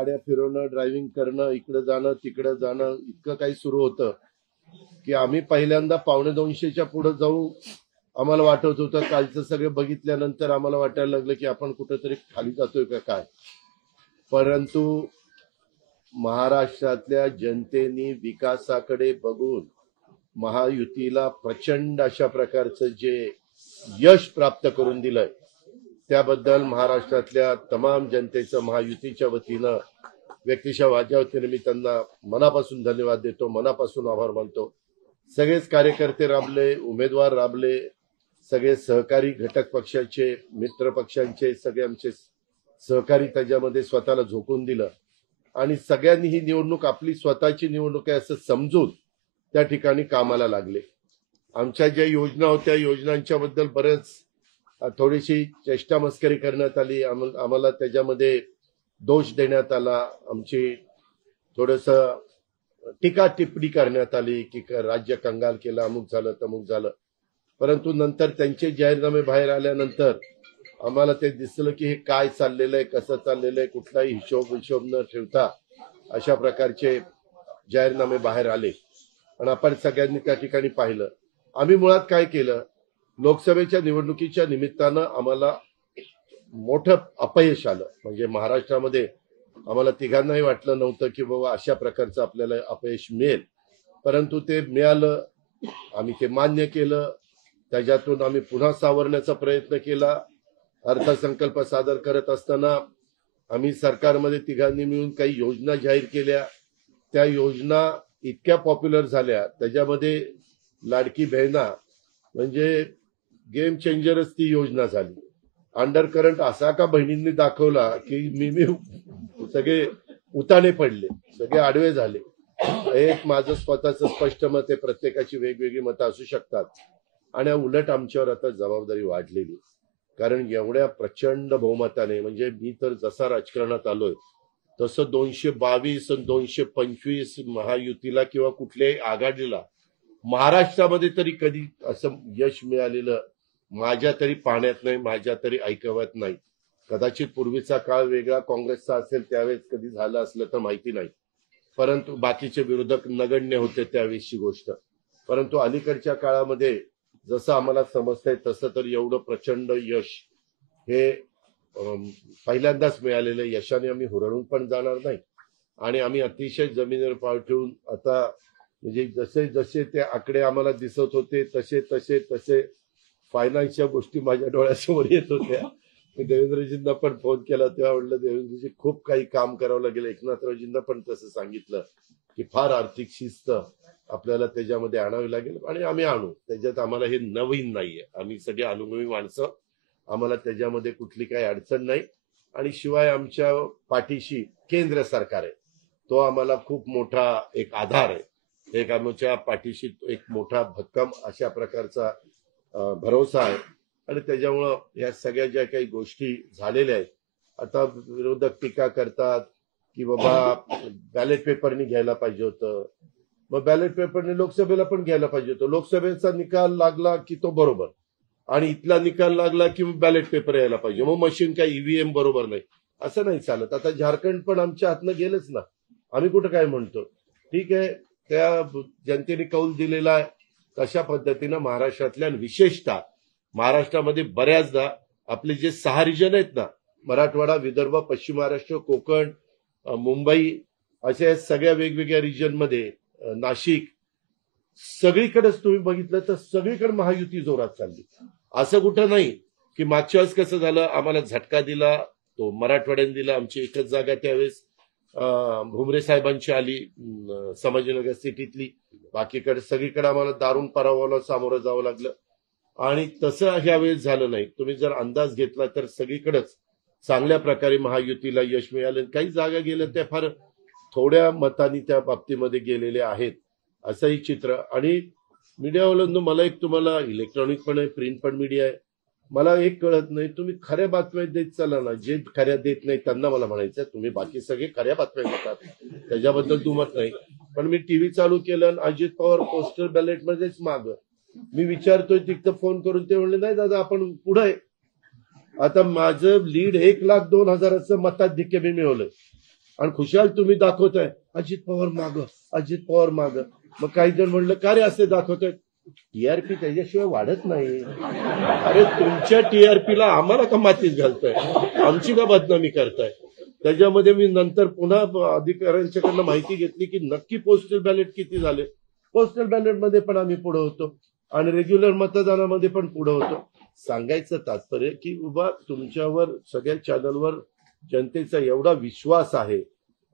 गाड्या फिरवणं, ड्रायव्हिंग करणं, इकडे जाणं तिकडे जाणं, इतकं काही सुरू होतं की आम्ही पहिल्यांदा 250च्या पुढे जाऊ आम्हाला वाटत होतं. कालचं सगळे बघितल्यानंतर आम्हाला वाटायला लागलं की आपण कुठेतरी खाली जातोय का काय. परंतु महाराष्ट्रातल्या जनतेने विकासाकडे बघून महायुतीला प्रचंड अशा प्रकारचं जे यश प्राप्त करून दिलंय त्याबद्दल महाराष्ट्रातल्या तमाम जनतेचं महायुतीच्या वतीनं व्यक्तिशः माझ्या वतीने मी त्यांना मनापासून धन्यवाद देतो, मनापासून आभार मानतो. सगळेच कार्यकर्ते राबले, उमेदवार राबले, सगळे सहकारी घटक पक्षाचे, मित्र पक्षांचे सगळे आमचे सहकारी त्याच्यामध्ये स्वतःला झोकून दिलं आणि सगळ्यांनी ही निवडणूक आपली स्वतःची निवडणूक आहे असं समजून त्या ठिकाणी कामाला लागले. आमच्या ज्या योजना होत्या योजनांच्या बद्दल बरेच थोडीशी चेष्टा मस्करी करण्यात आली, आम्हाला त्याच्यामध्ये दोष देण्यात आला, आमची थोडंसं टीका टिप्पणी करण्यात आली की राज्य कंगाल केलं, अमुक झालं तमुक झालं. परंतु नंतर त्यांचे जाहीरनामे बाहेर आल्यानंतर आम्हाला ते दिसलं की हे काय चाललेलं आहे, कसं चाललेलं आहे, कुठलाही हिशोब न ठेवता अशा प्रकारचे जाहीरनामे बाहेर आले आणि आपण सगळ्यांनी त्या ठिकाणी पाहिलं. आम्ही मुळात काय केलं, लोकसभेच्या निवडणुकीच्या निमित्तानं आम्हाला मोठं अपयश आलं. म्हणजे महाराष्ट्रामध्ये आम्हाला तिघांनाही वाटलं नव्हतं की बाबा अशा प्रकारचं आपल्याला अपयश मिळेल, परंतु ते मिळालं. आम्ही ते मान्य केलं, त्याच्यातून आम्ही पुन्हा सावरण्याचा प्रयत्न केला. अर्थसंकल्प सादर करत असताना आम्ही सरकारमध्ये तिघांनी मिळून काही योजना जाहीर केल्या. त्या योजना इतक्या पॉप्युलर झाल्या, त्याच्यामध्ये लाडकी बहिणा म्हणजे गेम चेंजरच ती योजना झाली. अंडर करंट असा का बहिणींनी दाखवला की मी सगळे उताने पडले, सगळे आडवे झाले. एक माझं स्वतःचं स्पष्ट मत आहे, प्रत्येकाची वेगवेगळी मतं असू शकतात आणि उलट आमच्यावर आता जबाबदारी वाढलेली. कारण एवढ्या प्रचंड बहुमताने, म्हणजे मी तर जसा राजकारणात आलोय तसं 222 आणि 225 महायुतीला किंवा कुठल्याही आघाडीला महाराष्ट्रामध्ये तरी कधी असं यश मिळालेलं माझ्या तरी पाहण्यात नाही, माझ्या तरी ऐकवत नाही. कदाचित पूर्वीचा काळ वेगळा काँग्रेसचा असेल त्यावेळेस कधी झालं असलं तर माहिती नाही, परंतु बाकीचे विरोधक नगण्य होते त्यावेळेसची गोष्ट. परंतु अलीकडच्या काळामध्ये जसं आम्हाला समजतंय तसं तर एवढं प्रचंड यश हे पहिल्यांदाच मिळालेलं यशाने आम्ही हुरळून पण जाणार नाही आणि आम्ही अतिशय जमिनीवर पाय ठेवून आता म्हणजे जसे जसे ते आकडे आम्हाला दिसत होते तसे तसे तसे फायनान्सच्या गोष्टी माझ्या डोळ्यासमोर येत होत्या. मी देवेंद्रजींना पण फोन केला तेव्हा म्हटलं देवेंद्रजी खूप काही काम करावं लागेल. एकनाथरावजींना पण तसं सांगितलं की फार आर्थिक शिस्त आपल्याला त्याच्यामध्ये आणावी लागेल आणि आम्ही आणू. त्याच्यात आम्हाला हे नवीन नाहीये, आम्ही सगळे अनुभवी माणसं, आम्हाला त्याच्यामध्ये कुठली काही अडचण नाही. आणि शिवाय आमच्या पाठीशी केंद्र सरकार आहे, तो आम्हाला खूप मोठा एक आधार आहे. एक आमच्या पाठीशी एक मोठा भक्कम अशा प्रकारचा भरोसा आहे आणि त्याच्यामुळं या सगळ्या ज्या काही गोष्टी झालेल्या आहेत, आता विरोधक टीका करतात की बाबा बॅलेट पेपरनी घ्यायला पाहिजे होतं, मग बॅलेट पेपरने लोकसभेला पण घ्यायला पाहिजे होतं. लोकसभेचा निकाल लागला की तो बरोबर आणि इथला निकाल लागला की बॅलेट पेपर यायला पाहिजे, मग मशीन काय ईव्हीएम बरोबर नाही, असं नाही चालत. आता झारखंड पण आमच्या हातनं गेलंच ना, आम्ही कुठं काय म्हणतो. ठीक आहे, त्या जनतेने कौल दिलेला आहे तशा पद्धतीनं महाराष्ट्रातल्या विशेषतः महाराष्ट्रामध्ये बऱ्याचदा आपले जे 6 रिजन आहेत ना, मराठवाडा, विदर्भ, पश्चिम महाराष्ट्र, कोकण, मुंबई, अशा सगळ्या वेगवेगळ्या रिजनमध्ये नाशिक, सगळीकडेच तुम्ही बघितलं तर सगळीकडे महायुती जोरात चालली. असं कुठं नाही की मागच्या वेळेस कसं झालं, आम्हाला झटका दिला तो मराठवाड्याने दिला. आमची एकच जागा त्यावेळेस भुमरे साहेबांची आली संभाजीनगर सिटीतली, बाकीकडे सगळीकडे आम्हाला दारुण पराभवाला सामोरं जावं लागलं आणि तसं ह्यावेळेस झालं नाही. तुम्ही जर अंदाज घेतला तर सगळीकडेच चांगल्या प्रकारे महायुतीला यश मिळालं. काही जागा गेल्या त्या फार थोड्या मतांनी त्या बाबतीमध्ये गेलेले आहेत, असंही चित्र. आणि मीडियावाल्यांनो, मला एक, तुम्हाला इलेक्ट्रॉनिक पण आहे, प्रिंट पण मीडिया आहे, मला एक कळत नाही, तुम्ही खऱ्या बातम्या देत चाला ना. जे खऱ्या देत नाही त्यांना मला म्हणायचं, तुम्ही बाकी सगळे खऱ्या बातम्या देतात त्याच्याबद्दल दुमत नाही, पण मी टीव्ही चालू केलं आणि अजित पवार पोस्टल बॅलेट मध्येच माग, मी विचारतोय तिथं फोन करून, ते म्हणले नाही दादा आपण पुढे. आता माझं लीड 1,02,000 मताधिक्य मी मिळवलंय आणि खुशाल तुम्ही दाखवताय अजित पवार माग, अजित पवार माग. मग काही जण म्हणलं का रे असे दाखवतायत? टीआरपी त्याच्याशिवाय वाढत नाही. अरे तुमच्या टीआरपीला आम्हाला का मातीत घालताय, आमची का बदनामी करताय? त्याच्यामध्ये मी नंतर पुन्हा अधिकाऱ्यांच्याकडनं माहिती घेतली की नक्की पोस्टल बॅलेट किती झाले. पोस्टल बॅलेटमध्ये पण आम्ही पुढे होतो आणि रेग्युलर मतदानामध्ये पण पुढे होतो. सांगायचं तात्पर्य की उभा तुमच्यावर सगळ्या चॅनलवर जनतेचा एवढा विश्वास आहे,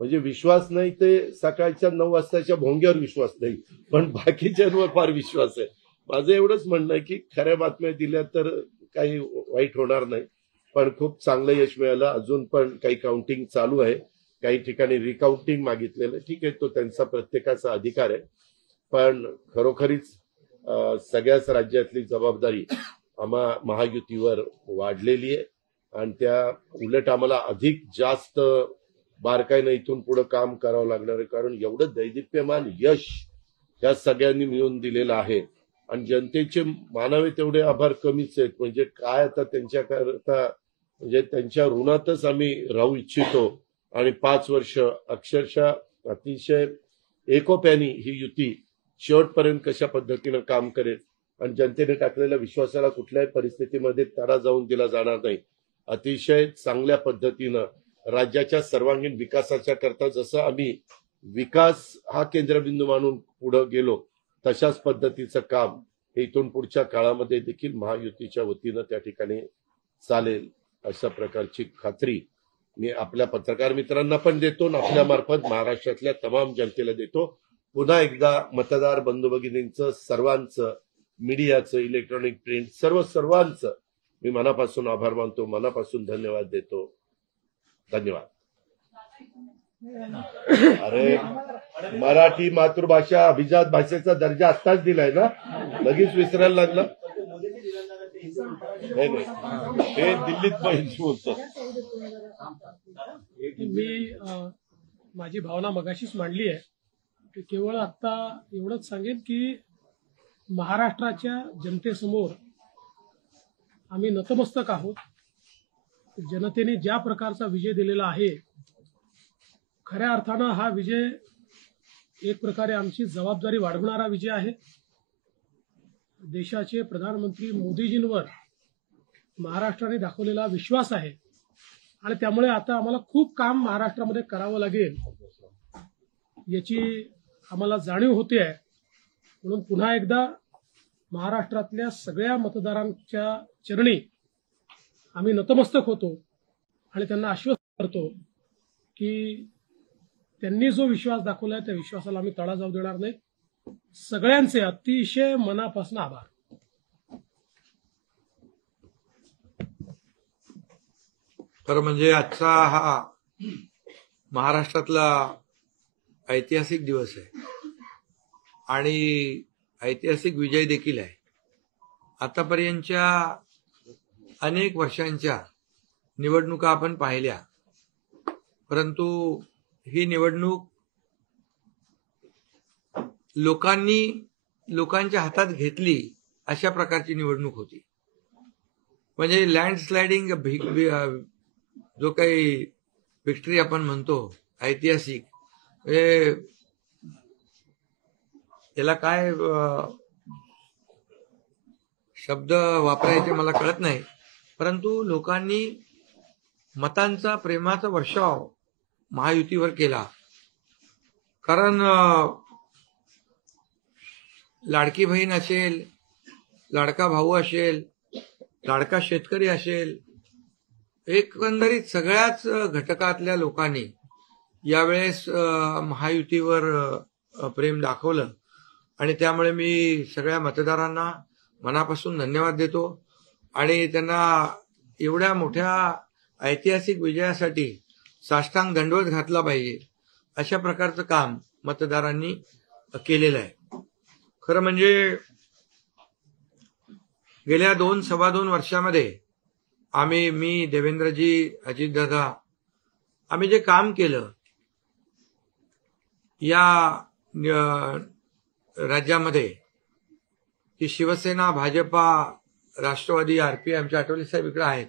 म्हणजे विश्वास नाही ते सकाळच्या 9 वाजताच्या भोंग्यावर विश्वास नाही, पण बाकीच्यांवर फार विश्वास आहे. माझं एवढंच म्हणणं आहे की खऱ्या बातम्या दिल्या तर काही वाईट होणार नाही. पण खूप चांगलं यश मिळालं. अजून पण काही काउंटिंग चालू आहे, काही ठिकाणी रिकाउंटिंग मागितलेलं. ठीक आहे, तो त्यांचा प्रत्येकाचा अधिकार आहे. पण खरोखरीच सगळ्याच राज्यातली जबाबदारी आम्हा महायुतीवर वाढलेली आहे आणि त्या उलट आम्हाला अधिक जास्त बारकाईनं इथून पुढे काम करावं लागणार आहे. कारण एवढं दैदिप्यमान यश या सगळ्यांनी मिळून दिलेलं आहे आणि जनतेचे मानावे तेवढे आभार कमीच आहेत. म्हणजे काय आता त्यांच्याकरता, म्हणजे त्यांच्या ऋणातच आम्ही राहू इच्छितो. आणि 5 वर्ष अक्षरशः अतिशय एकोप्याने ही युती शेवटपर्यंत कशा पद्धतीनं काम करेल आणि जनतेने टाकलेल्या विश्वासाला कुठल्याही परिस्थितीमध्ये तडा जाऊन दिला जाणार नाही. अतिशय चांगल्या पद्धतीनं राज्याच्या सर्वांगीण विकासाच्या करता जसं आम्ही विकास हा केंद्रबिंदू मानून पुढे गेलो, तशाच पद्धतीचं काम हे इथून पुढच्या काळामध्ये देखील महायुतीच्या वतीनं त्या ठिकाणी चालेल, अशा प्रकारची खात्री मी आपल्या पत्रकार मित्रांना पण देतो आणि आपल्या मार्फत महाराष्ट्रातल्या तमाम जनतेला देतो. पुन्हा एकदा मतदार बंधू भगिनींचं, सर्वांचं, मीडियाचं, इलेक्ट्रॉनिक प्रिंट, सर्वांचं मी मनापासून आभार मानतो, मनापासून धन्यवाद देतो. धन्यवाद. अरे मराठी मातृभाषा अभिजात भाषेचा दर्जा आत्ताच दिलाय ना, लगेच विसरायला लागला? नाही नाही, हे दिल्लीत पाहिजे बोलतात. मी माझी भावना मगाशीच मांडली आहे की केवळ आता एवढंच सांगेन की महाराष्ट्राच्या जनतेसमोर आम्ही नतमस्तक आहोत. जनतेने ज्या प्रकारचा विजय दिलेला आहे, खऱ्या अर्थानं हा विजय एक प्रकारे आमची जबाबदारी वाढवणारा विजय आहे. देशाचे प्रधानमंत्री मोदीजींवर महाराष्ट्राने दाखवलेला विश्वास आहे आणि त्यामुळे आता आम्हाला खूप काम महाराष्ट्रामध्ये करावं लागेल याची आम्हाला जाणीव होते आहे. म्हणून पुन्हा एकदा महाराष्ट्रातल्या सगळ्या मतदारांच्या चरणी आम्ही नतमस्तक होतो आणि त्यांना आश्वस्त करतो की त्यांनी जो विश्वास दाखवलाय त्या विश्वासाला आम्ही तडा जाऊ देणार नाही. सगळ्यांचे अतिशय मनापासून आभार. खरं म्हणजे आजचा हा महाराष्ट्रातला ऐतिहासिक दिवस आहे आणि ऐतिहासिक विजय देखील आहे. आतापर्यंतच्या अनेक वर्षांच्या निवडणुका आपण पाहिल्या, परंतु ही निवडणूक लोकांच्या हातात घेतली अशा प्रकारची निवडणूक होती. म्हणजे लँडस्लायडिंग जो काही विक्ट्री आपण म्हणतो ऐतिहासिक, याला काय शब्द वापरायचे मला कळत नाही, परंतु लोकांनी मतांचा, प्रेमाचा वर्षाव महायुतीवर केला. कारण लाडकी बहीण असेल, लाडका भाऊ असेल, लाडका शेतकरी असेल, एकंदरीत सगळ्याच घटकातल्या लोकांनी यावेळेस महायुतीवर प्रेम दाखवलं आणि त्यामुळे मी सगळ्या मतदारांना मनापासून धन्यवाद देतो आणि त्यांना एवढ्या मोठ्या ऐतिहासिक विजयासाठी साष्टांग दंडवत घातला पाहिजे अशा प्रकारचं काम मतदारांनी केलेलं आहे. खरं म्हणजे गेल्या 2-2.25 वर्षामध्ये मी, देवेंद्रजी, अजितदादा, आम्ही जे काम केलं या राज्यामध्ये, की शिवसेना, भाजपा, राष्ट्रवादी, आरपी, आमचे आठवले साहेब इकडे आहेत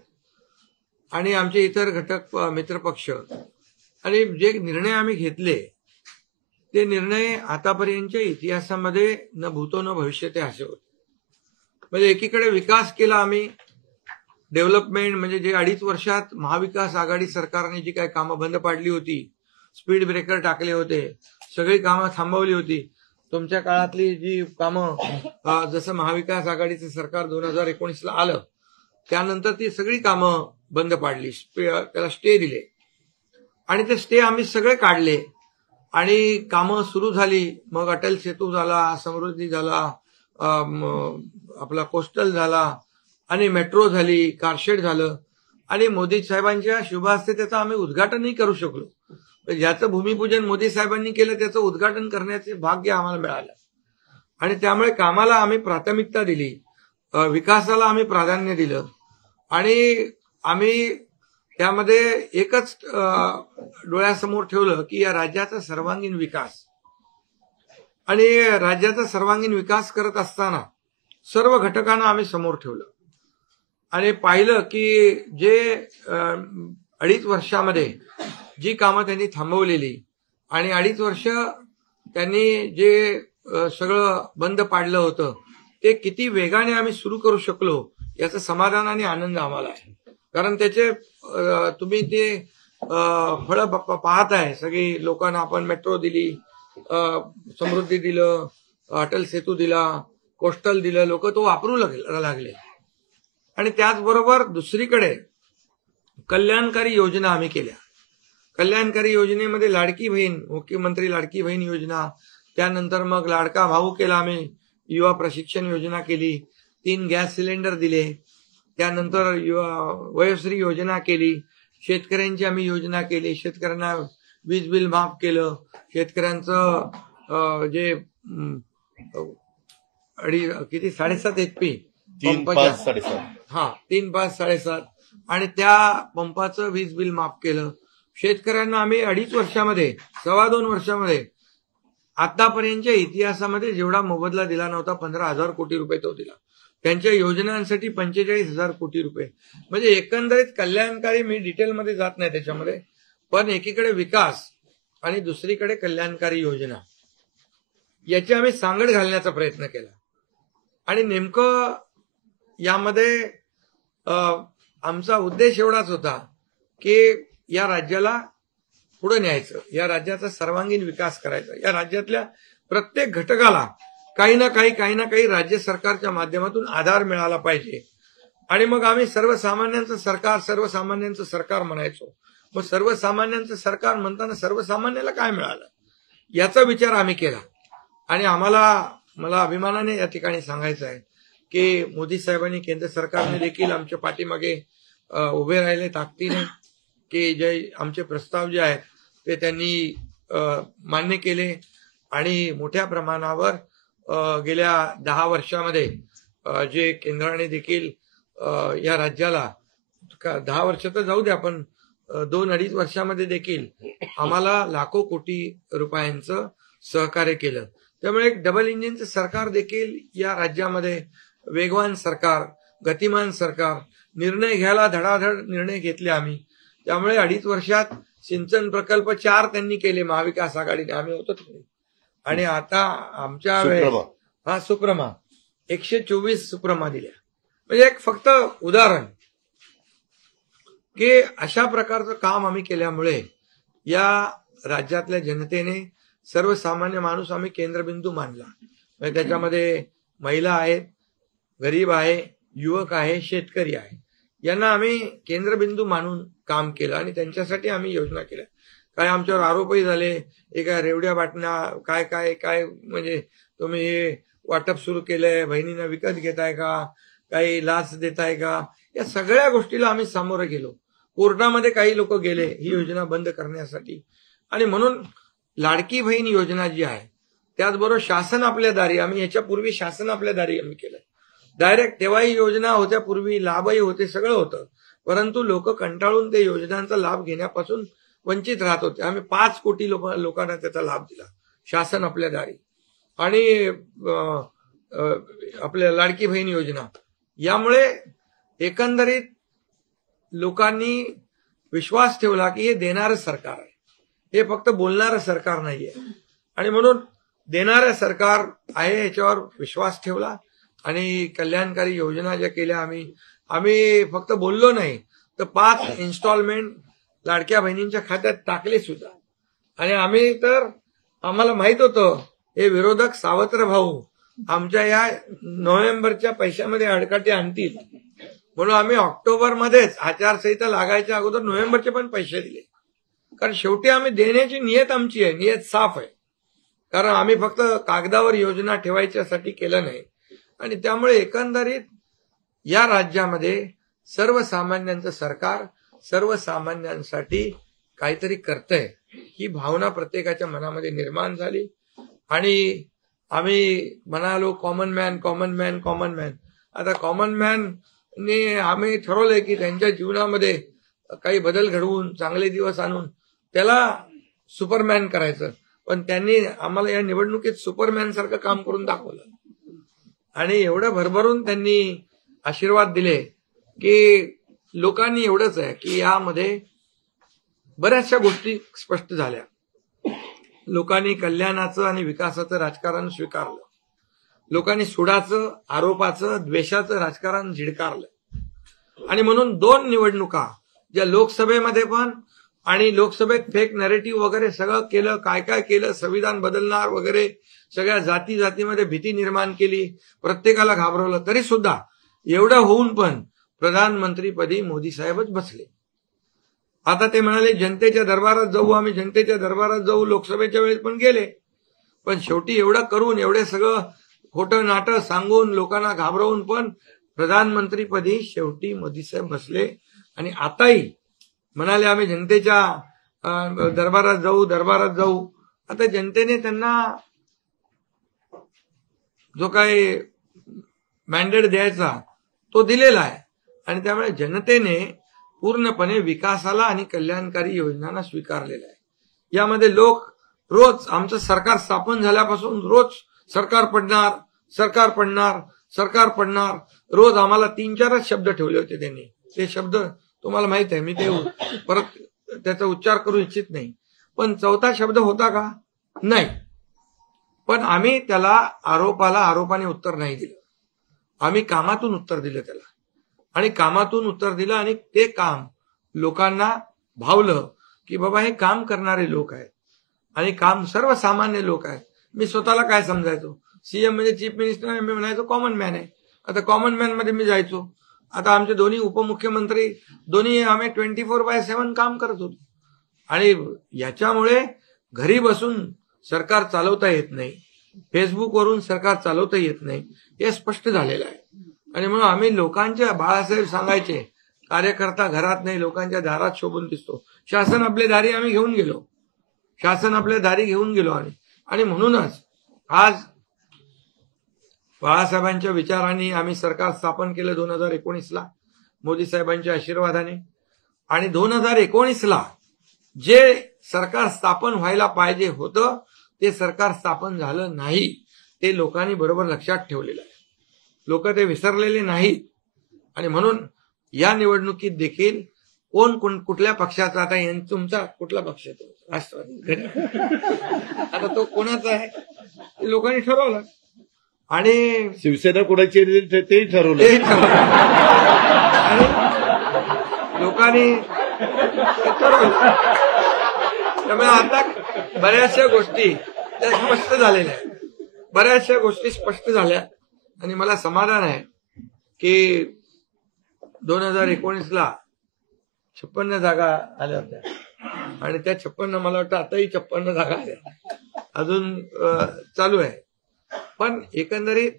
आणि आमचे इतर घटक मित्रपक्ष आणि जे निर्णय आम्ही घेतले ते निर्णय आतापर्यंतच्या इतिहासामध्ये न भूतो न भविष्य ते असे होते. म्हणजे एकीकडे विकास केला आम्ही, डेव्हलपमेंट म्हणजे जे 2.5 वर्षात महाविकास आघाडी सरकारने जी काही कामं बंद पाडली होती, स्पीड ब्रेकर टाकले होते, सगळी कामं थांबवली होती. तुमच्या काळातली जी कामं जसं महाविकास आघाडीचं सरकार 2019ला आलं त्यानंतर ती सगळी कामं बंद पाडली, त्याला स्टे दिले आणि ते स्टे आम्ही सगळे काढले आणि कामं सुरू झाली. मग अटल सेतू झाला, समृद्धी झाला, आपला कोस्टल झाला आणि मेट्रो झाली, कारशेड झालं आणि मोदी साहेबांच्या शुभ हस्ते त्याचं आम्ही उद्घाटनही करू शकलो. ज्याचं भूमिपूजन मोदी साहेबांनी केलं त्याचं उद्घाटन करण्याचे भाग्य आम्हाला मिळालं आणि त्यामुळे कामाला आम्ही प्राथमिकता दिली, विकासाला आम्ही प्राधान्य दिलं आणि आम्ही त्यामध्ये एकच डोळ्यासमोर ठेवलं की या राज्याचा सर्वांगीण विकास. आणि राज्याचा सर्वांगीण विकास करत असताना सर्व घटकांना आम्ही समोर ठेवलं आणि पाहिलं की जे 2.5 वर्षामध्ये जी कामं त्यांनी थांबवलेली आणि 2.5 वर्ष त्यांनी जे सगळं बंद पाडलं होतं ते किती वेगाने आम्ही सुरू करू शकलो याचं समाधान आणि आनंद आम्हाला आहे. कारण त्याचे तुम्ही ते फळं पाहताय. सगळी लोकांना आपण मेट्रो दिली, समृद्धी दिलं, अटल सेतू दिला, कोस्टल दिलं, लोक तो वापरू लागले. आणि त्याचबरोबर दुसरीकडे कल्याणकारी योजना आम्ही केल्या. कल्याणकारी योजनेमध्ये लाडकी बहीण, मुख्यमंत्री लाडकी बहीण योजना, त्यानंतर मग लाडका भाऊ केला आम्ही, युवा प्रशिक्षण योजना केली, 3 गॅस सिलेंडर दिले, त्यानंतर वयोश्री योजना केली, शेतकऱ्यांची आम्ही योजना केली, शेतकऱ्यांना वीज बिल माफ केलं, शेतकऱ्यांचं जे किती 7.5 HP 3, 5, 7.5 हा 3, 5, 7.5 आणि त्या पंपाचं वीज बिल माफ केलं. शेतकऱ्यांना आम्ही 2.5 वर्षामध्ये 2.25 वर्षामध्ये आतापर्यंतच्या इतिहासामध्ये जेवढा मोबदला दिला नव्हता 15,000 कोटी रुपये तो दिला. त्यांच्या योजनांसाठी 45,000 कोटी रुपये. म्हणजे एकंदरीत कल्याणकारी, मी डिटेलमध्ये जात नाही त्याच्यामध्ये, पण एकीकडे विकास आणि दुसरीकडे कल्याणकारी योजना याची आम्ही सांगड घालण्याचा प्रयत्न केला. आणि नेमकं यामध्ये आमचा उद्देश एवढाच होता की या राज्याला पुढे न्यायचं, या राज्याचा सर्वांगीण विकास करायचा, या राज्यातल्या प्रत्येक घटकाला काही ना काही राज्य सरकारच्या माध्यमातून आधार मिळाला पाहिजे. आणि मग आम्ही सर्वसामान्यांचं सरकार म्हणायचो. मग सर्वसामान्यांचं सरकार म्हणताना सर्वसामान्याला काय मिळालं याचा विचार आम्ही केला. आणि मला अभिमानाने या ठिकाणी सांगायचं आहे की मोदी साहेबांनी, केंद्र सरकारने देखील आमच्या पाठीमागे उभे राहिले ताकदीने, की जे आमचे प्रस्ताव जे आहेत ते त्यांनी मान्य केले आणि मोठ्या प्रमाणावर गेल्या 10 वर्षामध्ये जे केंद्राने देखील या राज्याला 10 वर्ष तर जाऊ द्या, पण 2-2.5 वर्षामध्ये देखील आम्हाला लाखो कोटी रुपयांचं सहकार्य केलं. त्यामुळे एक डबल इंजिनचं सरकार देखील या राज्यामध्ये, वेगवान सरकार, गतिमान सरकार, निर्णय घ्यायला धडाधड निर्णय घेतले आम्ही. त्यामुळे 2.5 वर्षात सिंचन प्रकल्प 4 त्यांनी केले महाविकास आघाडीने, आम्ही होतो. आणि आता आमच्या वेळेस सुप्रमा 124 सुप्रमा दिल्या. म्हणजे एक फक्त उदाहरण की अशा प्रकारचं काम आम्ही केल्यामुळे या राज्यातल्या जनतेने, सर्वसामान्य माणूस आम्ही केंद्रबिंदू मानला. म्हणजे त्याच्यामध्ये महिला आहेत, गरीब आहे, युवक आहे, शेतकरी आहे, यांना आम्ही केंद्रबिंदू मानून काम केलं आणि त्यांच्यासाठी आम्ही योजना केल्या. काय आमच्यावर आरोपही झाले, एका रेवड्या बाटण्या काय काय काय म्हणजे तुम्ही हे वाटप सुरू केलंय, बहिणींना विकत घेताय का, काही लाच देताय का, या सगळ्या गोष्टीला आम्ही सामोरं गेलो. कोर्टामध्ये काही लोक गेले ही योजना बंद करण्यासाठी. आणि म्हणून लाडकी बहीण योजना जी आहे, त्याचबरोबर शासन आपल्या दारी, आम्ही याच्यापूर्वी शासन आपल्या दारी आम्ही केलं. डायरेक्ट तेव्हाही योजना होत्या, पूर्वी लाभही होते, सगळं होतं, परंतु लोक कंटाळून ते योजनांचा लाभ घेण्यापासून वंचित राहत होते. आम्ही 5 कोटी लोकांना त्याचा लाभ दिला, शासन आपल्या दारी. आणि आपल्या लाडकी बहीण योजना, यामुळे एकंदरीत लोकांनी विश्वास ठेवला की हे देणारं सरकार आहे. हे फक्त बोलणारं सरकार नाहीये. आणि म्हणून देणारं सरकार आहे याच्यावर विश्वास ठेवला आणि कल्याणकारी योजना ज्या केल्या आम्ही फक्त बोललो नाही तर 5 इन्स्टॉलमेंट लाडक्या बहिणींच्या खात्यात टाकले सुद्धा. आणि आम्हाला माहित होतं हे विरोधक सावत्र भाऊ आमच्या या नोव्हेंबरच्या पैशामध्ये अडकाटी आणतील, म्हणून आम्ही ऑक्टोबरमध्येच आचारसंहिता लागायच्या अगोदर नोव्हेंबरचे पण पैसे दिले. कारण शेवटी आम्ही देण्याची नियत आमची आहे, नियत साफ आहे. कारण आम्ही फक्त कागदावर योजना ठेवायच्यासाठी केलं नाही. आणि त्यामुळे एकंदरीत या राज्यामध्ये सर्वसामान्यांचं सरकार सर्वसामान्यांसाठी काहीतरी करतंय ही भावना प्रत्येकाच्या मनामध्ये निर्माण झाली. आणि आम्ही म्हणालो common man common man common man. आता कॉमन मॅनने आम्ही ठरवलंय की त्यांच्या जीवनामध्ये काही बदल घडवून चांगले दिवस आणून त्याला सुपरमॅन करायचं. पण त्यांनी आम्हाला या निवडणुकीत सुपरमॅन सारखं काम करून दाखवलं आणि एवढं भरभरून त्यांनी आशीर्वाद दिले की लोकांनी एवढंच आहे की यामध्ये बऱ्याचशा गोष्टी स्पष्ट झाल्या. लोकांनी कल्याणाचं आणि विकासाचं राजकारण स्वीकारलं. लोकांनी सुडाचं आरोपाचं द्वेषाचं राजकारण झिडकारलं. आणि म्हणून 2 निवडणुका ज्या लोकसभेमध्ये पण आणि लोकसभेत फेक नॅरेटिव्ह वगैरे सगळं केलं, काय काय केलं, संविधान बदलणार वगैरे सगळ्या जातीमध्ये भीती निर्माण केली, प्रत्येकाला घाबरवलं. तरी सुद्धा एवढं होऊन पण प्रधानमंत्रीपदी मोदी साहेबच बसले. आता ते म्हणाले जनतेच्या दरबारात जाऊ, आम्ही जनतेच्या दरबारात जाऊ. लोकसभेच्या वेळेस पण गेले, पण शेवटी एवढं करून एवढे सगळं खोटं नाटं सांगून लोकांना घाबरवून पण प्रधानमंत्रीपदी शेवटी मोदी साहेब बसले. आणि आताही म्हणाले आम्ही जनतेच्या दरबारात जाऊ. आता जनतेने त्यांना जो काही मॅन्डेट द्यायचा तो दिलेला आहे. आणि त्यामुळे जनतेने पूर्णपणे विकासाला आणि कल्याणकारी योजनांना स्वीकारलेला आहे. यामध्ये लोक रोज आमचं सरकार स्थापन झाल्यापासून रोज सरकार पडणार रोज आम्हाला 3-4च शब्द ठेवले होते त्यांनी. ते शब्द तुम्हाला माहित आहे, मी ते परत त्याचा उच्चार करू इच्छित नाही. पण 4था शब्द होता का? नाही. पण आम्ही त्याला आरोपाने उत्तर नाही दिलं. आम्ही कामातून उत्तर दिलं त्याला. आणि कामातून उत्तर दिलं आणि ते काम लोकांना भावलं की बाबा हे काम करणारे लोक आहेत आणि काम सर्वसामान्य लोक आहेत. मी स्वतःला काय समजायचो, सीएम म्हणजे चीफ मिनिस्टर आहे, मी म्हणायचो कॉमन मॅन आहे. आता कॉमन मॅन मध्ये मी जायचो. आता आमचे दोन्ही उपमुख्यमंत्री दोन्ही आम्ही 24/7 काम करत होतो. आणि याच्यामुळे घरी बसून सरकार चालवता येत नाही, फेसबुकवरून सरकार चालवता येत नाही, हे स्पष्ट झालेलं आहे. आणि म्हणून आम्ही लोकांच्या, बाळासाहेब सांगायचे, कार्यकर्ता घरात नाही लोकांच्या दारात शोभून दिसतो. शासन आपल्या दारी आम्ही घेऊन गेलो. आणि म्हणूनच आज बाळासाहेबांच्या विचारांनी आम्ही सरकार स्थापन केलं 2019ला मोदी साहेबांच्या आशीर्वादाने. आणि 2019ला जे सरकार स्थापन व्हायला पाहिजे होतं ते सरकार स्थापन झालं नाही. ते लोकांनी बरोबर लक्षात ठेवलेलं आहे. लोक ते विसरलेले नाहीत. आणि म्हणून या निवडणुकीत देखील कोण कुठल्या पक्षाचा, आता तुमचा कुठला पक्ष आहे? तो राष्ट्रवादी. आता तो कोणाचा आहे ते लोकांनी ठरवलं. आणि शिवसेना कोणाची तेही ठरवलं. आणि लोकांनी ठरवलं. त्यामुळे आता बऱ्याचशा गोष्टी त्या स्पष्ट झालेल्या आहेत. बऱ्याचशा गोष्टी स्पष्ट झाल्या. आणि मला समाधान आहे की 2019ला 56 जागा आल्या होत्या. आणि त्या 56 मला वाटतं आताही 56 जागा आल्या, अजून चालू आहे. पण एकंदरीत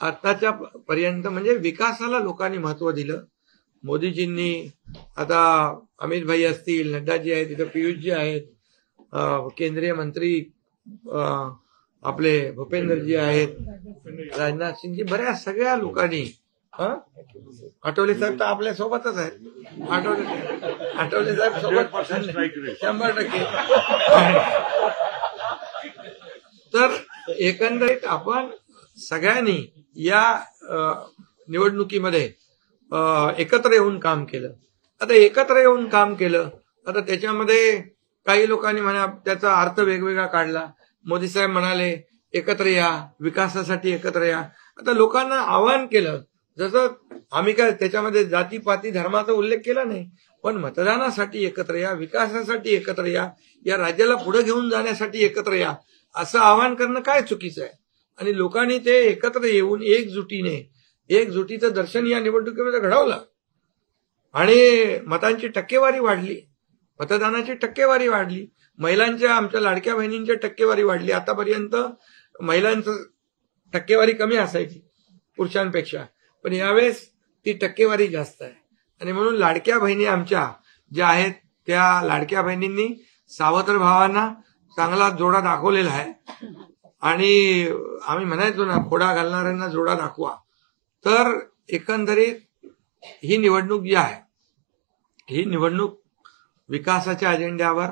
आताच्या पर्यंत म्हणजे विकासाला लोकांनी महत्व दिलं. मोदीजींनी, आता अमित भाई असतील, नड्डाजी आहेत, तिथं पियुषजी आहेत, केंद्रीय मंत्री आपले भूपेंद्रजी आहेत, राजनाथ सिंगजी, बऱ्याच सगळ्या लोकांनी, आठवले साहेब तर आपल्या सोबतच आहेत, आठवले साहेब सोबत 100%. तर एकंदरीत आपण सगळ्यांनी या निवडणुकीमध्ये एकत्र येऊन काम केलं. आता एकत्र येऊन काम केलं, आता त्याच्यामध्ये काही लोकांनी म्हणा त्याचा अर्थ वेगवेगळा काढला. मोदी साहेब म्हणाले एकत्र या, विकासासाठी एकत्र या. आता लोकांना आवाहन केलं, जसं आम्ही काय त्याच्यामध्ये जातीपाती धर्माचा उल्लेख केला नाही, पण मतदानासाठी एकत्र या, विकासासाठी एकत्र या, या राज्याला पुढे घेऊन जाण्यासाठी एकत्र या, असं आवाहन करणं काय चुकीचं आहे. आणि लोकांनी ते एकत्र येऊन एकजुटीचं दर्शन या निवडणुकीमध्ये घडवलं आणि मतांची टक्केवारी वाढली, मतदानाची टक्केवारी वाढली, महिलांच्या, आमच्या लाडक्या बहिणींच्या टक्केवारी वाढली. आतापर्यंत महिलांचं टक्केवारी कमी असायची पुरुषांपेक्षा, पण यावेळेस ती टक्केवारी जास्त आहे. आणि म्हणून लाडक्या बहिणी आमच्या ज्या आहेत त्या लाडक्या बहिणींनी सावत्र भावांना चांगला जोडा दाखवलेला आहे. आणि आम्ही म्हणायचो ना, खोडा घालणाऱ्यांना जोडा दाखवा. तर एकंदरीत ही निवडणूक जी आहे, ही निवडणूक विकासाच्या अजेंड्यावर,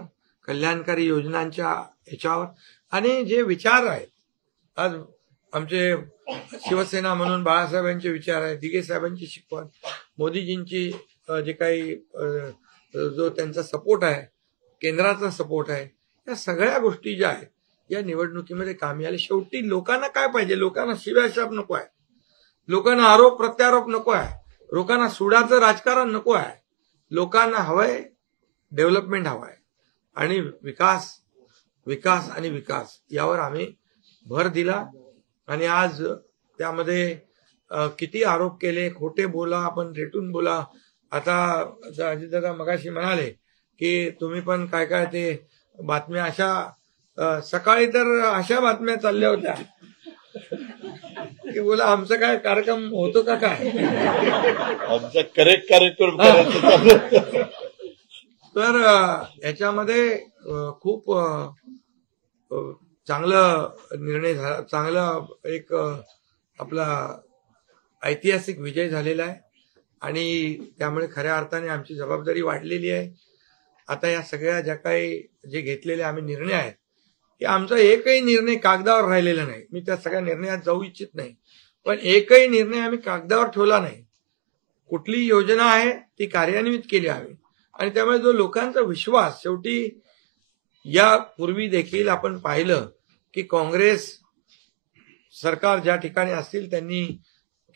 कल्याणकारी योजनांच्या ह्याच्यावर आणि जे विचार आहेत, आज आमचे शिवसेना म्हणून बाळासाहेबांचे विचार आहेत, दिघे साहेबांची शिकवण, मोदीजींची जे काही जो त्यांचा सपोर्ट आहे, केंद्राचा सपोर्ट आहे, या सगळ्या गोष्टी ज्या आहेत या निवडणुकीमध्ये कामी आले. शेवटी लोकांना काय पाहिजे? लोकांना शिव्याशाप नको आहे, लोकांना आरोप प्रत्यारोप नको आहे, लोकांना सुडाचं राजकारण नको आहे. लोकांना हवंय डेव्हलपमेंट हवंय आणि विकास विकास आणि विकास यावर आम्ही भर दिला. आणि आज त्यामध्ये किती आरोप केले, खोटे बोला, आपण रेटून बोला. आता अजितदादा मगाशी म्हणाले की तुम्ही पण काय काय ते बातम्या अशा, सकाळी तर अशा बातम्या चालल्या होत्या की बोला आमचा काय कार्यक्रम होतो का काय, आमचा करेक्ट कार्यक्रम करायचा. तर याच्यामध्ये खूप चांगलं निर्णय झाला, चांगला एक आपला ऐतिहासिक विजय झालेला आहे. आणि त्यामुळे खऱ्या अर्थाने आमची जबाबदारी वाढलेली आहे. आता या सगळ्या ज्या काही जे घेतलेले आम्ही निर्णय आहेत, की आमचा एकही निर्णय कागदावर राहिलेला नाही. मी त्या सगळ्या निर्णयात जाऊ इच्छित नाही, पण एकही निर्णय आम्ही कागदावर ठेवला नाही. कुठली योजना आहे ती कार्यान्वित केली आम्ही. आणि त्यामुळे जो लोकांचा विश्वास, शेवटी यापूर्वी देखील आपण पाहिलं की काँग्रेस सरकार ज्या ठिकाणी असतील त्यांनी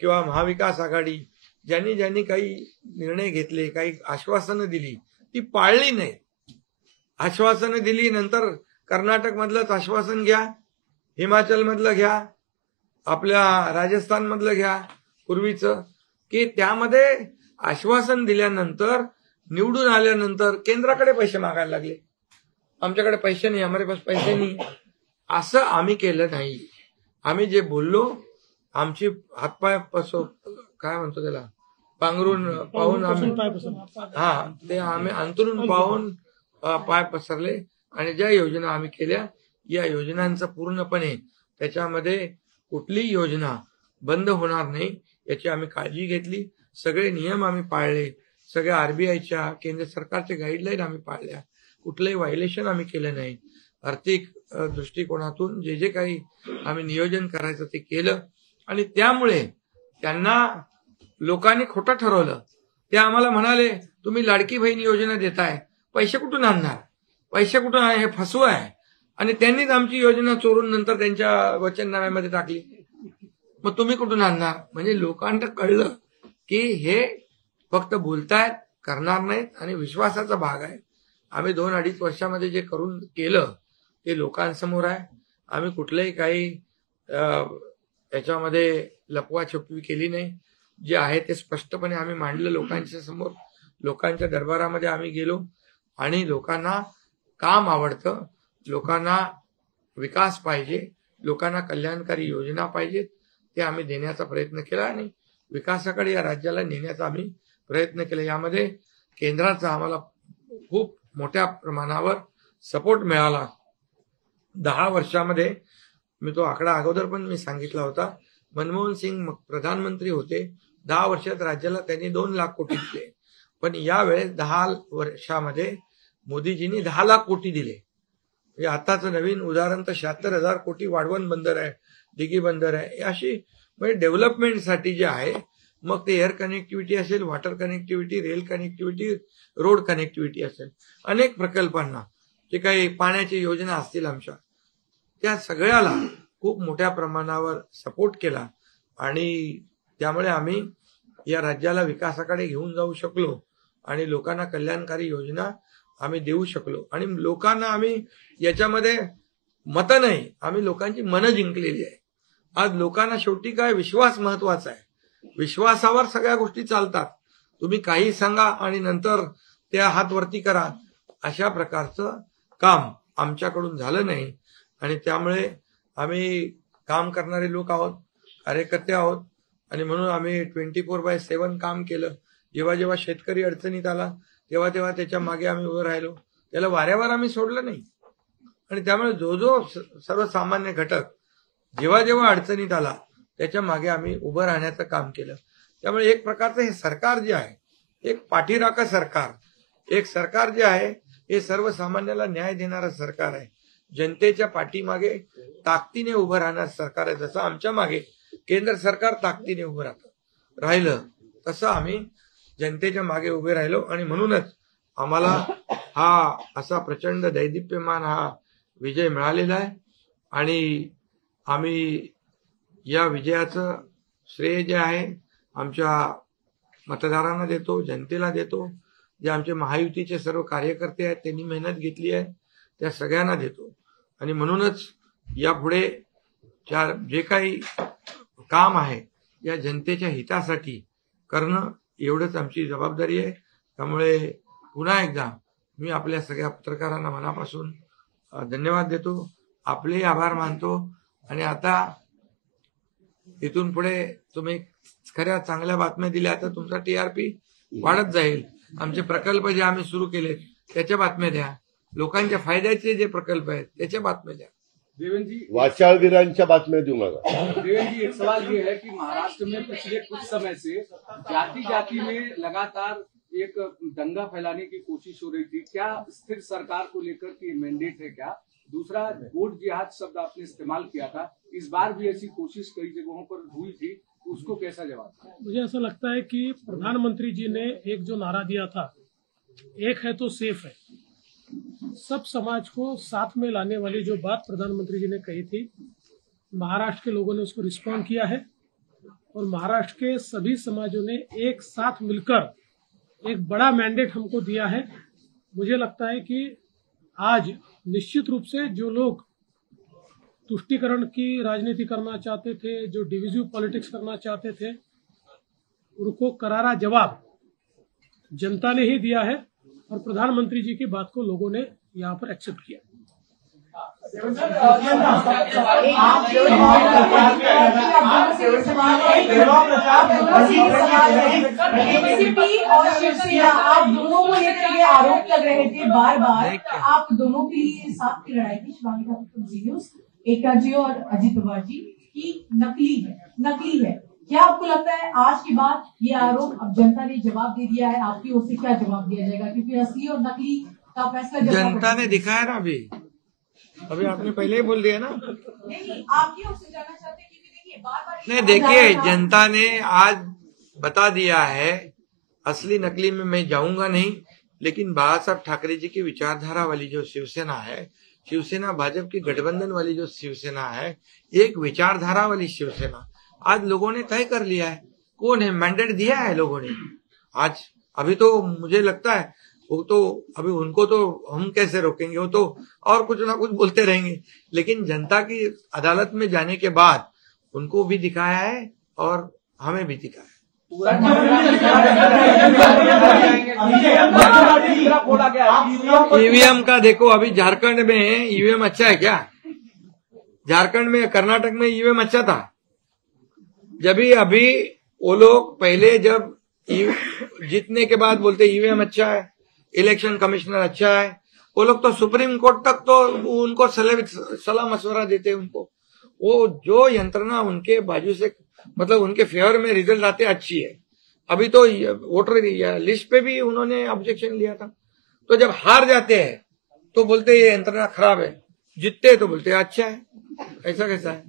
किंवा महाविकास आघाडी ज्यांनी ज्यांनी काही निर्णय घेतले, काही आश्वासनं दिली, ती पाळली नाही. आश्वासनं दिली, नंतर कर्नाटक मधलंच आश्वासन घ्या, हिमाचल मधलं घ्या, आपल्या राजस्थान मधलं घ्या पूर्वीचं, की त्यामध्ये आश्वासन दिल्यानंतर निवडून आल्यानंतर केंद्राकडे पैसे मागायला लागले. आमच्याकडे पैसे नाही, हमारे पास पैसे नाही. असं आम्ही केलं नाही. आम्ही जे बोललो, आमची हातपाय काय म्हणतो त्याला, पांघरून पाहून आम्ही ते आम्ही अंतरून पाहून पाय पसरले. आणि ज्या योजना आम्ही केल्या, या योजनांचा पूर्णपणे त्याच्यामध्ये कुठलीही योजना बंद होणार नाही याची आम्ही काळजी घेतली. सगळे नियम आम्ही पाळले, सगळ्या आरबीआयच्या, केंद्र सरकारच्या गाईडलाईन आम्ही पाळल्या, कुठलंही व्हायलेशन आम्ही केलं नाही. आर्थिक दृष्टिकोनातून जे जे काही आम्ही नियोजन करायचं ते केलं. आणि त्यामुळे त्यांना लोकांनी खोटं ठरवलं. ते आम्हाला म्हणाले तुम्ही लाडकी बहीण योजना देताय, पैसे कुठून आणणार, पैसे कुठून आहे, हे फसवं आहे. आणि त्यांनीच आमची योजना चोरून नंतर त्यांच्या वचननाम्यामध्ये टाकली. मग तुम्ही कुठून आणणार? म्हणजे लोकांना कळलं की हे फक्त बोलतायत, करणार नाहीत. आणि विश्वासाचा भाग आहे. आम्ही 2-2.5 वर्षामध्ये जे करून केलं ते लोकांसमोर आहे. आम्ही कुठलंही काही याच्यामध्ये लपवाछपवी केली नाही. जे आहे ते स्पष्टपणे आम्ही मांडलं लोकांच्या समोर. लोकांच्या दरबारामध्ये आम्ही गेलो आणि लोकांना काम आवडतं, लोकांना विकास पाहिजे, लोकांना कल्याणकारी योजना पाहिजेत, ते आम्ही देण्याचा प्रयत्न केला आणि विकासाकडे या राज्याला नेण्याचा आम्ही प्रयत्न केला. यामध्ये केंद्राचा आम्हाला खूप मोठ्या प्रमाणावर सपोर्ट मिळाला. 10 वर्षामध्ये, मी तो आकडा अगोदर पण मी सांगितला होता, मनमोहन सिंग प्रधानमंत्री होते, 10 वर्षात राज्याला त्यांनी 2 लाख कोटी दिले. पण यावेळेस 10 वर्षामध्ये मोदीजींनी 10 लाख कोटी दिले. म्हणजे आताचं नवीन उदाहरण तर 76,000 कोटी वाढवण बंदर आहे, दिघी बंदर आहे. अशी म्हणजे डेव्हलपमेंटसाठी जे आहे, मग ते एअर कनेक्टिव्हिटी असेल, water connectivity, rail connectivity, road connectivity असेल, अनेक प्रकल्पांना जे काही पाण्याची योजना असतील आमच्या, त्या सगळ्याला खूप मोठ्या प्रमाणावर सपोर्ट केला आणि त्यामुळे आम्ही या राज्याला विकासाकडे घेऊन जाऊ शकलो आणि लोकांना कल्याणकारी योजना आम्ही देऊ शकलो आणि लोकांना आम्ही याच्यामध्ये मतं नाही, आम्ही लोकांची मनं जिंकलेली आहे. आज लोकांना शेवटी काय विश्वास महत्वाचा आहे. विश्वासावर सगळ्या गोष्टी चालतात. तुम्ही काही सांगा आणि नंतर त्या हात वरती करा, अशा प्रकारचं काम आमच्याकडून झालं नाही आणि त्यामुळे आम्ही काम करणारे लोक आहोत, कार्यकर्ते आहोत आणि म्हणून आम्ही 24/7 काम केलं. जेव्हा जेव्हा शेतकरी अडचणीत आला तेव्हा तेव्हा त्याच्या मागे आम्ही उभं राहिलो. त्याला वाऱ्यावर आम्ही सोडलं नाही आणि त्यामुळे जो जो सर्वसामान्य घटक जेव्हा जेव्हा अडचणीत आला त्याच्या मागे आम्ही उभं राहण्याचं काम केलं. त्यामुळे एक प्रकारचं हे सरकार जे आहे, एक पाठीराखा सरकार, एक सरकार जे आहे हे सर्वसामान्याला न्याय देणारं सरकार आहे. जनतेच्या पाठीमागे ताकदीने उभं राहणारं सरकार आहे. जसं आमच्या मागे केंद्र सरकार ताकदीने उभं राहिलं तसं आम्ही जनतेच्या मागे उभे राहिलो आणि म्हणूनच आम्हाला हा असा प्रचंड दैदिप्यमान हा विजय मिळालेला आहे आणि आम्ही या विजयाचं श्रेय जे आहे आमच्या मतदारांना देतो, जनतेला देतो. जे आमचे महायुतीचे सर्व कार्यकर्ते आहेत त्यांनी मेहनत घेतली आहे त्या सगळ्यांना देतो आणि म्हणूनच यापुढे जे काही काम आहे या जनतेच्या हितासाठी करणं एवढंच आमची जबाबदारी आहे. त्यामुळे पुन्हा एकदा मी आपल्या सगळ्या पत्रकारांना मनापासून धन्यवाद देतो, आपले आभार मानतो आणि आता इथून पुढे तुम्ही खऱ्या चांगल्या बातम्या दिल्या तर तुमचा TRP वाढत जाईल. आमचे प्रकल्प जे आम्ही सुरू केले त्याच्या बातम्या द्या, लोकांच्या फायद्याचे जे प्रकल्प आहेत त्याच्या बातम्या द्या. देवेंद्र जी, वाचाळवीरांच्या बातम्या देऊ नका. देवेंद्र जी, एक सवाल ये है कि महाराष्ट्र में पिछले कुछ समय से जाति जाति में लगातार एक दंगा फैलाने की कोशिश हो रही थी. क्या स्थिर सरकार को लेकर के मैंडेट है क्या? दूसरा, वोट जिहाद शब्द आपने इस्तेमाल किया था, इस बार भी ऐसी कोशिश कई जगहों पर हुई थी, उसको कैसा जवाब? मुझे ऐसा लगता है कि प्रधानमंत्री जी ने एक जो नारा दिया था, एक है तो सेफ है, सब समाज को साथ में लाने वाली जो बात प्रधानमंत्री जी ने कही थी, महाराष्ट्र के लोगों ने उसको रिस्पॉन्ड किया है और महाराष्ट्र के सभी समाजों ने एक साथ मिलकर एक बड़ा मैंडेट हमको दिया है. मुझे लगता है कि आज निश्चित रूप से जो लोग तुष्टीकरण की राजनीति करना चाहते थे, जो डिविजिव पॉलिटिक्स करना चाहते थे, उनको करारा जवाब जनता ने ही दिया है और प्रधानमंत्री जी की बात को लोगों ने यहाँ पर एक्सेप्ट किया. एनसीपी और शिवसेना, आप दोनों को लेकर ये आरोप लग रहे थे बार बार, आप दोनों के लिए साथ की लड़ाई थी, शिवानी ठाकुर, एका जी और अजित पवार जी की नकली है. क्या आपको लगता है आज के बाद ये आरोप अब जनता ने जवाब दे दिया है, आपकी ओर से क्या जवाब दिया जाएगा? क्योंकि असली और नकली का फैसला जनता ने दिखाया ना. अभी आपने पहले ही बोल दिया ना. नहीं, आपकी ओर से जानना चाहते हैं क्योंकि देखिए बार-बार नहीं, देखिए जनता ने आज बता दिया है, असली नकली में मैं जाऊंगा नहीं, लेकिन बाला साहब ठाकरे जी की विचारधारा वाली जो शिवसेना है, शिवसेना भाजपा की गठबंधन वाली जो शिवसेना है, एक विचारधारा वाली शिवसेना आज लोगों ने तय कर लिया है. कौन है? मैंडेट दिया है लोगों ने. आज अभी तो मुझे लगता है वो तो अभी उनको तो हम कैसे रोकेंगे, वो तो और कुछ ना कुछ बोलते रहेंगे, लेकिन जनता की अदालत में जाने के बाद उनको भी दिखाया है और हमें भी दिखाया है. ईवीएम का देखो, अभी झारखंड में ईवीएम अच्छा है क्या? झारखंड में, कर्नाटक में ईवीएम अच्छा था. जब भी अभी वो लोग पहले जब जीतने के बाद बोलते ईवीएम अच्छा है, इलेक्शन कमिश्नर अच्छा है, वो लोग तो सुप्रीम कोर्ट तक तो उनको सलाह मशवरा देते हैं. उनको वो जो यंत्रणा उनके बाजू से, मतलब उनके फेवर में रिजल्ट आते अच्छी है. अभी तो वोटर लिस्ट पे भी उन्होंने ऑब्जेक्शन लिया था. तो जब हार जाते हैं तो बोलते ये यंत्रणा खराब है, जीतते हैं तो बोलते हैं अच्छा है. ऐसा कैसा है?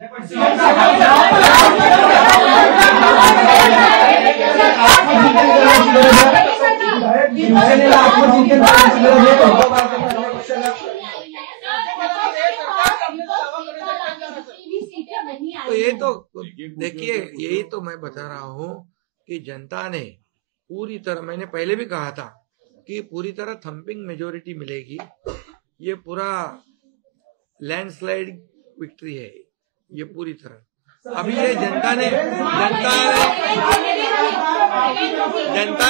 ये तो देखिए, यही तो मैं बता रहा हूँ कि जनता ने पूरी तरह, मैंने पहले भी कहा था कि पूरी तरह थम्पिंग मेजोरिटी मिलेगी। ये पूरा लैंडस्लाइड विक्ट्री है ये पूरी तरह। अभी ये जनता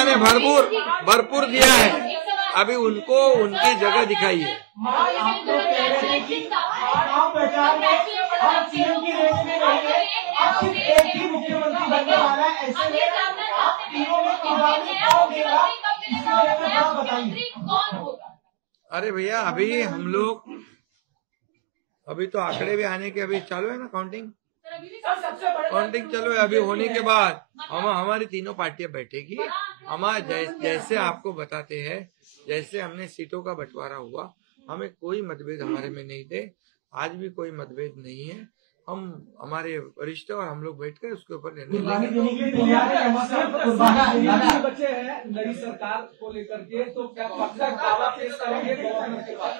ने भरपूर दिया है। अभी उनको उनकी जगह दिखाइए। अरे भैया, अभी हम लोग अभी तो आंकड़े भी आने के अभी चालू है ना, काउंटिंग चालू है। अभी होने के बाद हमारी तीनों पार्टियां बैठेगी। हमारा जैसे आपको बताते हैं, जैसे हमने सीटों का बंटवारा हुआ, हमें कोई मतभेद हमारे में नहीं थे, आज भी कोई मतभेद नहीं है। हम हमारे वरिष्ठ और हम लोग बैठकर उसके ऊपर निर्णय लेंगे। बच्चे हैं नई सरकार को लेकर के, तो क्या कब तक दावा पेश करेंगे गवर्नर के पास?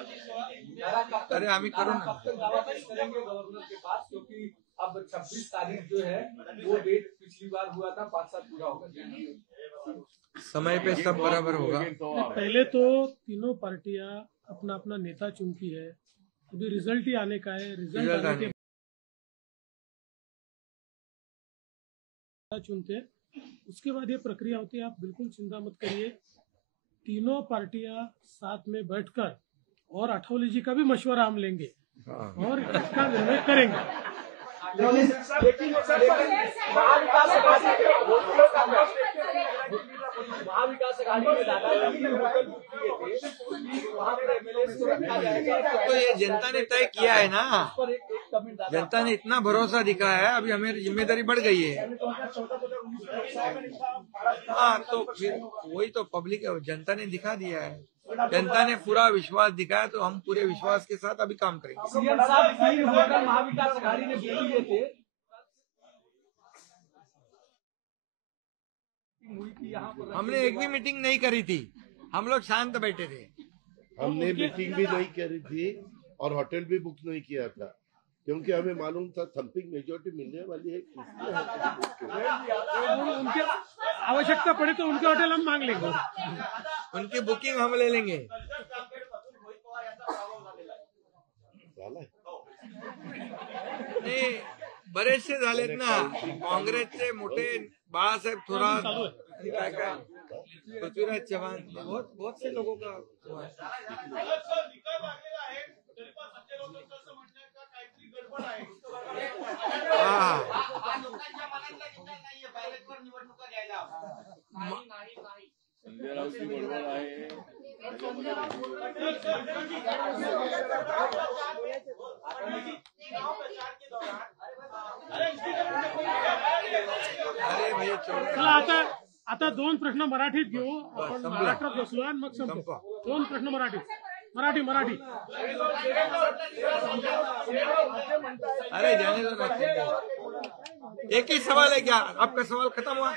अरे आम्ही करू ना, कब तक दावा पेश करेंगे गवर्नर के पास? क्योंकि अब 26 तारीख जो है वो डेट पिछली बार हुआ था, 5 साल पूरा होगा। समय पे सब बराबर होगा। पहले तो तीनों पार्टियां अपना अपना नेता चुनती है। अभी रिजल्ट ही आने का है। रिजल्ट आने के बाद चुनते हैं, उसके बाद ये प्रक्रिया होती है। आप बिल्कुल चिंता मत करिए। तीनों पार्टियां साथ में बैठकर और अठौली जी का भी मशवरा हम लेंगे और इसका निर्णय करेंगे। महाविकास अघाड़ी में तो ये जनता ने तय किया है ना, जनता ने इतना भरोसा दिखाया है, अभी हमें जिम्मेदारी बढ़ गई है। हाँ, तो फिर वही तो पब्लिक जनता ने दिखा दिया है। जनता ने पूरा विश्वास दिखाया, तो हम पूरे विश्वास के साथ अभी काम करेंगे। सीएम साहब 3 होटल महाविकास अघाड़ी ने दे दिए थे। हमने एक भी मीटिंग नहीं करी थी, हम लोग शांत बैठे थे। हमने मीटिंग भी नहीं करी थी और होटल भी बुक नहीं किया था, क्योंकि हमें मालूम था थम्पिंग मेजोरिटी मिलने वाली है। उनके आवश्यकता पड़े तो उनके होटल हम मांग लेंगे, उनकी बुकिंग हम ले लेंगे। नाही, बरेचसे झालेत ना काँग्रेसचे मोठे, बाळासाहेब थोरात, काय काय पृथ्वीराज चव्हाण, बहुत से लोगों का हुआ है। संजय राऊतची बरोबर आहे। चला आता 2 प्रश्न मराठीत घेऊ आपण। महाराष्ट्रात बसलो आणि मग संपू। 2 प्रश्न मराठी। अरे जाने दो ना, एक ही सवाल है क्या? आपका सवाल खत्म हुआ?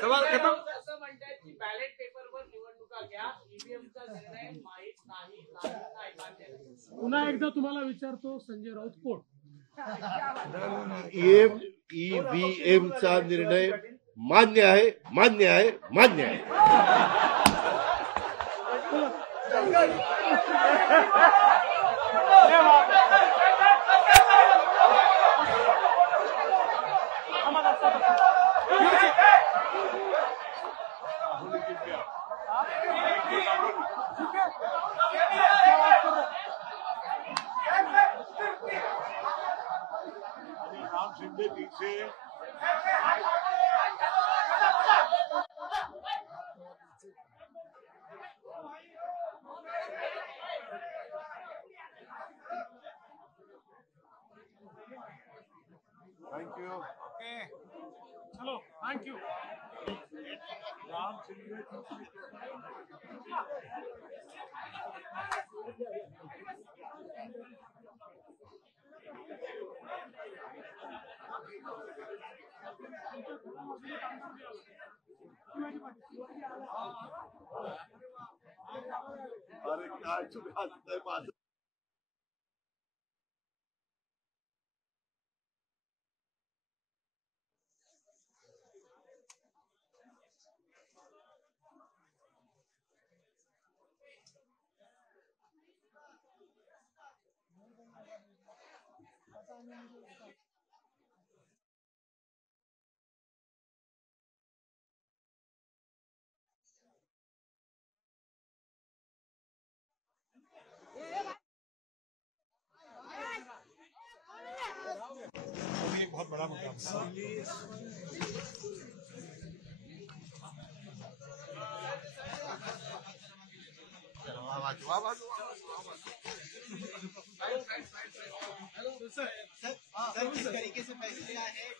सवाल खत्म? बॅलेट पेपरवर निवडणुका घ्या, ईव्हीएमचा निर्णय माहीत नाही। पुन्हा एकदा तुम्हाला विचारतो, संजय राऊत कोण? ईव्हीएमचा निर्णय मान्य आहे, मान्य आहे, मान्य आहे। शिंदे पीछे थैंक यू। ओके, चलो, थैंक यू। राम शिंदे अरे काय चुका किस तरीके से फैसले आए हैं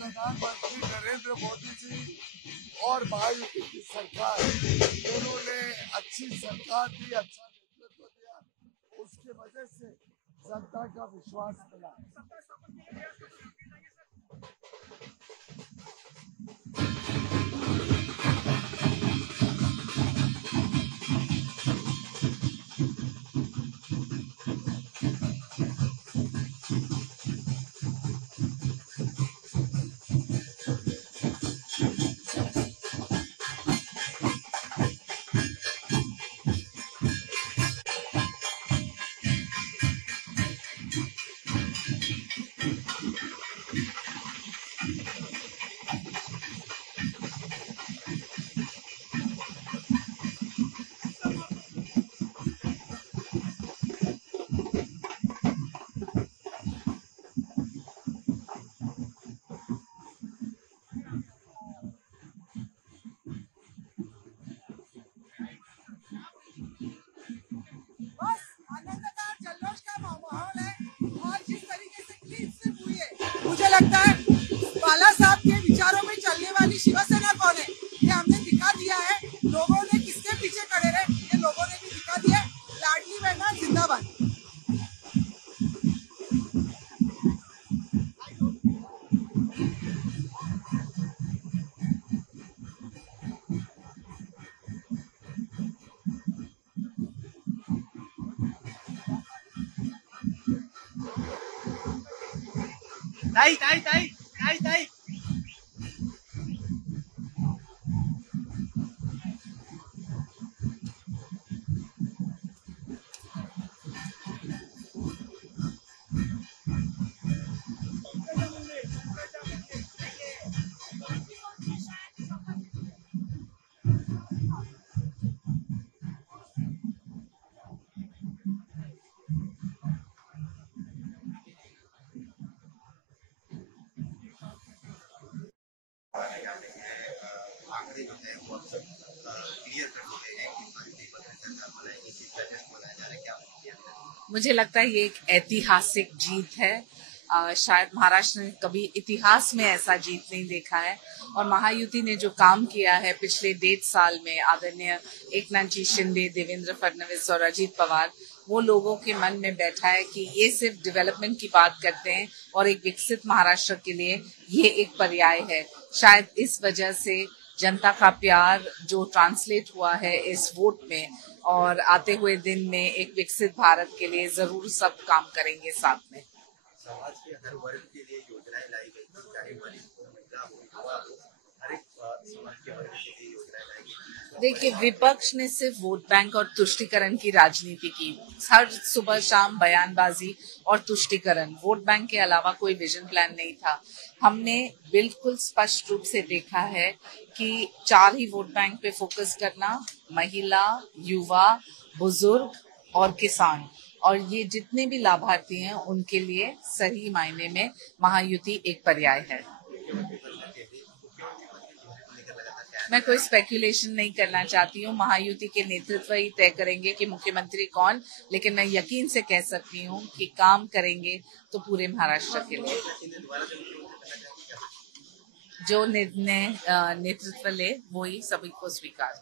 प्रधानमंत्री नरेंद्र मोदी जी और महायुति की सरकार दोनों ने अच्छी सरकार दी, अच्छा नेतृत्व दिया, उसकी वजह से जनता का विश्वास मिला। लगता है बाला साहब के विचारों में चलने वाली शिवसेना कौन है, ये हमने दिखा दिया है। लोगों ने किसके पीछे खड़े रहे, ये लोगों ने भी दिखा दिया है। लाडली बहना जिंदाबाद। ताई ताई ताई ताई ताई आंकड़े जो है वो सब क्लियर कर दिए हैं कि भारतीय सरकार बनाएगी, इसी वजह से बोला जा रहा है। क्या मुझे लगता है ये एक ऐतिहासिक जीत है। शायद महाराष्ट्र ने कभी इतिहास में ऐसा जीत नहीं देखा है और महायुति ने जो काम किया है पिछले 1.5 साल में, आदरणीय एकनाथ जी शिंदे, देवेंद्र फडणवीस और अजीत पवार, वो लोगों के मन में बैठा है कि ये सिर्फ डेवलपमेंट की बात करते हैं और एक विकसित महाराष्ट्र के लिए ये एक पर्याय है। शायद इस वजह से जनता का प्यार जो ट्रांसलेट हुआ है इस वोट में, और आते हुए दिन में एक विकसित भारत के लिए जरूर सब काम करेंगे साथ में। समाज के हर वर्ग के लिए योजनाएं लाई गई, चाहे महिला हो, युवा हो, हर एक समाज के वर्ग के लिए योजनाएं लाई गई। देखिए, विपक्ष ने सिर्फ वोट बैंक और तुष्टीकरण की राजनीति की। हर सुबह शाम बयानबाजी और तुष्टीकरण, वोट बैंक के अलावा कोई विजन प्लान नहीं था। हमने बिल्कुल स्पष्ट रूप से देखा है कि 4 ही वोट बैंक पे फोकस करना, महिला, युवा, बुजुर्ग और किसान, और ये जितने भी लाभार्थी हैं उनके लिए सही मायने में महायुति एक पर्याय है। मैं कोई स्पेकुलेशन नहीं करना चाहती हूँ। महायुति के नेतृत्व ही तय करेंगे कि मुख्यमंत्री कौन, लेकिन मैं यकीन से कह सकती हूँ कि काम करेंगे तो पूरे महाराष्ट्र के लिए। जो निर्णय नेतृत्व ले वही सभी को स्वीकार।